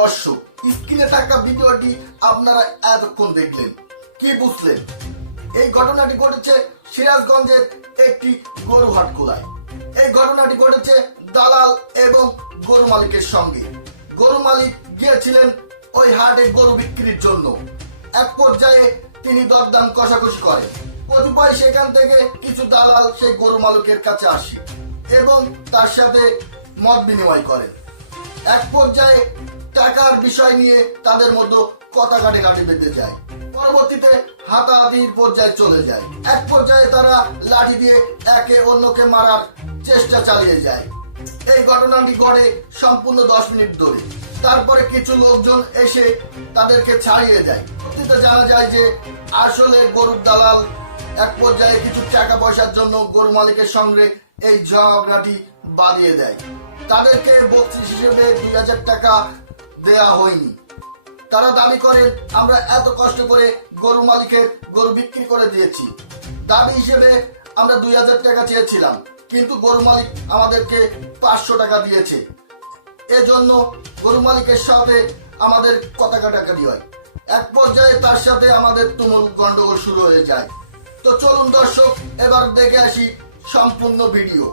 দর্শক, স্ক্রিনে থাকা ভিডিওটি আপনারা এতক্ষণ দেখলেন, কি বুঝলেন? এই ঘটনাটি ঘটেছে সিরাজগঞ্জের একটি গরু হাটখোলায়। এই ঘটনাটি ঘটেছে দালাল এবং গরু মালিকের সঙ্গে। গরু মালিক গিয়েছিলেন ওই হাটে গরু বিক্রির জন্য। এক পর্যায়ে তিনি দরদাম কষাকষি করেন। কতিপয় সেখান থেকে কিছু দালাল সেই গরু মালিকের কাছে আসে এবং তার সাথে মত বিনিময় করেন। এক পর্যায়ে টাকার বিষয় নিয়ে তাদের মধ্যে কথা কাটাকাটি বেঁধে যায়। পরবর্তীতে হাতাহাতির পর্যায়ে চলে যায়। এক পর্যায়ে তারা লাঠি দিয়ে একে অন্যকে মারার চেষ্টা চালিয়ে যায়। এই ঘটনাটি ঘটে সম্পূর্ণ 10 মিনিট ধরে। তারপরে কিছু লোকজন এসে তাদেরকে ছাড়িয়ে যায়। পরবর্তীতে জানা যায় যে আসলে গরুর দালাল এক পর্যায়ে কিছু টাকা পয়সার জন্য গরু মালিকের সঙ্গে এই ঝগড়াটি বাঁধিয়ে দেয়। তাদেরকে বকশিশ হিসেবে 2000 টাকা দেয়া হয়নি। তারা দাবি করে, আমরা এত কষ্ট করে গরু মালিকের গরু বিক্রি করে দিয়েছি, দাবি হিসেবে আমরা 2000 টাকা চেয়েছিলাম, কিন্তু গরু মালিক আমাদেরকে 500 টাকা দিয়েছে। এজন্য গরু মালিকের সাথে আমাদের কথা কাটাকাটি হয়। এক পর্যায়ে তার সাথে আমাদের তুমুল গন্ডগোল শুরু হয়ে যায়। তো চলুন দর্শক, এবার দেখে আসি সম্পূর্ণ ভিডিও।